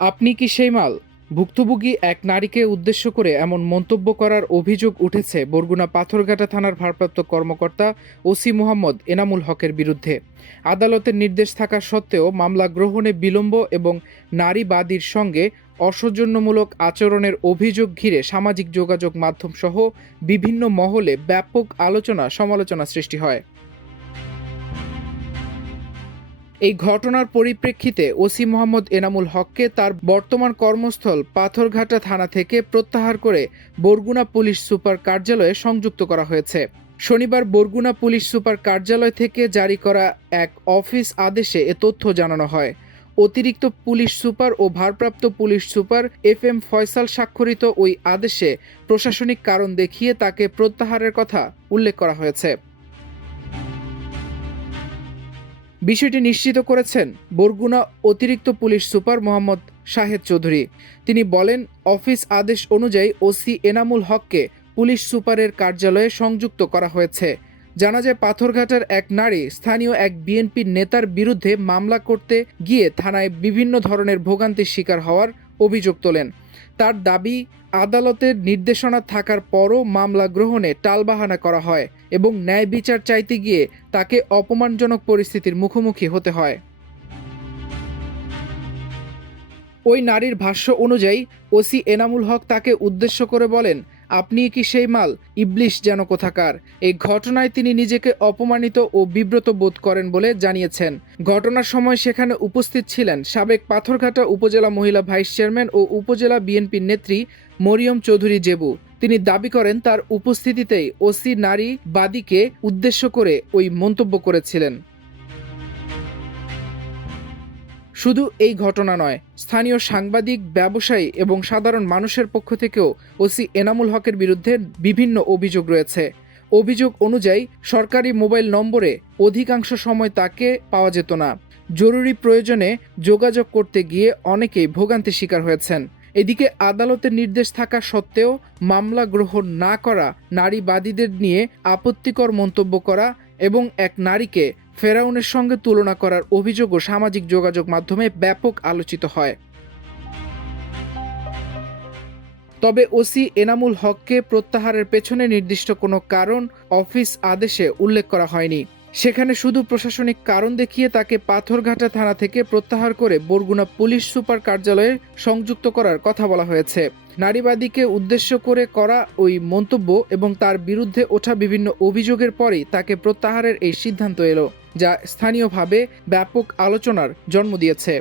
আপনি কি সেই মাল? ভুক্তভোগী এক নারীকে উদ্দেশ্য করে এমন মন্তব্য করার অভিযোগ উঠেছে বরগুনা পাথরঘাটা থানার ভারপ্রাপ্ত কর্মকর্তা ওসি মোহাম্মদ এনামুল হকের বিরুদ্ধে। আদালতের নির্দেশ থাকা সত্ত্বেও মামলা গ্রহণে বিলম্ব এবং নারীবাদীর সঙ্গে অসৌজন্যমূলক আচরণের অভিযোগ ঘিরে সামাজিক যোগাযোগ মাধ্যম সহ বিভিন্ন মহলে ব্যাপক আলোচনা সমালোচনা সৃষ্টি হয়। এই ঘটনার পরিপ্রেক্ষিতে ওসি মোহাম্মদ এনামুল হককে তার বর্তমান কর্মস্থল পাথরঘাটা থানা থেকে প্রত্যাহার করে বরগুনা পুলিশ সুপার কার্যালয়ে সংযুক্ত করা হয়েছে। শনিবার বরগুনা পুলিশ সুপার কার্যালয় থেকে জারি করা এক অফিস আদেশে এ তথ্য জানানো হয়। অতিরিক্ত পুলিশ সুপার ও ভারপ্রাপ্ত পুলিশ সুপার FM ফয়সাল স্বাক্ষরিত ওই আদেশে প্রশাসনিক কারণ দেখিয়ে তাকে প্রত্যাহারের কথা উল্লেখ করা হয়েছে। বিষয়টি নিশ্চিত করেছেন বরগুনা অতিরিক্ত পুলিশ সুপার মোহাম্মদ শাহেদ চৌধুরী। তিনি বলেন, অফিস আদেশ অনুযায়ী ওসি এনামুল হককে পুলিশ সুপারের কার্যালয়ে সংযুক্ত করা হয়েছে। জানা যায়, পাথরঘাটার এক নারী স্থানীয় এক বিএনপি নেতার বিরুদ্ধে মামলা করতে গিয়ে থানায় বিভিন্ন ধরনের ভোগান্তির শিকার হওয়ার অভিযোগ তোলেন। তার দাবি, আদালতের নির্দেশনা থাকার পরও মামলা গ্রহণে টালবাহানা করা হয় এবং ন্যায় বিচার চাইতে গিয়ে তাকে অপমানজনক পরিস্থিতির মুখোমুখি হতে হয়। ওই নারীর ভাষ্য অনুযায়ী ওসি এনামুল হক তাকে উদ্দেশ্য করে বলেন, আপনি কি সেই মাল? ইবলিশ যেন কোথাকার। এই ঘটনায় তিনি নিজেকে অপমানিত ও বিব্রত বোধ করেন বলে জানিয়েছেন। ঘটনার সময় সেখানে উপস্থিত ছিলেন সাবেক পাথরঘাটা উপজেলা মহিলা ভাইস চেয়ারম্যান ও উপজেলা বিএনপির নেত্রী মরিয়ম চৌধুরী জেবু। তিনি দাবি করেন, তার উপস্থিতিতেই ওসি নারীবাদীকে উদ্দেশ্য করে ওই মন্তব্য করেছিলেন। শুধু এই ঘটনা নয়, স্থানীয় সাংবাদিক, ব্যবসায়ী এবং সাধারণ মানুষের পক্ষ থেকেও ওসি এনামুল হকের বিরুদ্ধে বিভিন্ন অভিযোগ রয়েছে। অভিযোগ অনুযায়ী সরকারি মোবাইল নম্বরে অধিকাংশ সময় তাকে পাওয়া যেত না। জরুরি প্রয়োজনে যোগাযোগ করতে গিয়ে অনেকেই ভোগান্তির শিকার হয়েছেন। এদিকে আদালতের নির্দেশ থাকা সত্ত্বেও মামলা গ্রহণ না করা, নারীবাদীদের নিয়ে আপত্তিকর মন্তব্য করা এবং এক নারীকে ফেরাউনের সঙ্গে তুলনা করার অভিযোগও সামাজিক যোগাযোগ মাধ্যমে ব্যাপক আলোচিত হয়। তবে ওসি এনামুল হককে প্রত্যাহারের পেছনে নির্দিষ্ট কোনো কারণ অফিস আদেশে উল্লেখ করা হয়নি। সেখানে শুধু প্রশাসনিক কারণ দেখিয়ে তাকে পাথরঘাটা থানা থেকে প্রত্যাহার করে বরগুনা পুলিশ সুপার কার্যালয়ে সংযুক্ত করার কথা বলা হয়েছে। নারীবাদীকে উদ্দেশ্য করে করা ওই মন্তব্য এবং তার বিরুদ্ধে ওঠা বিভিন্ন অভিযোগের পরেই তাকে প্রত্যাহারের এই সিদ্ধান্ত এলো, যা স্থানীয়ভাবে ব্যাপক আলোচনার জন্ম দিয়েছে।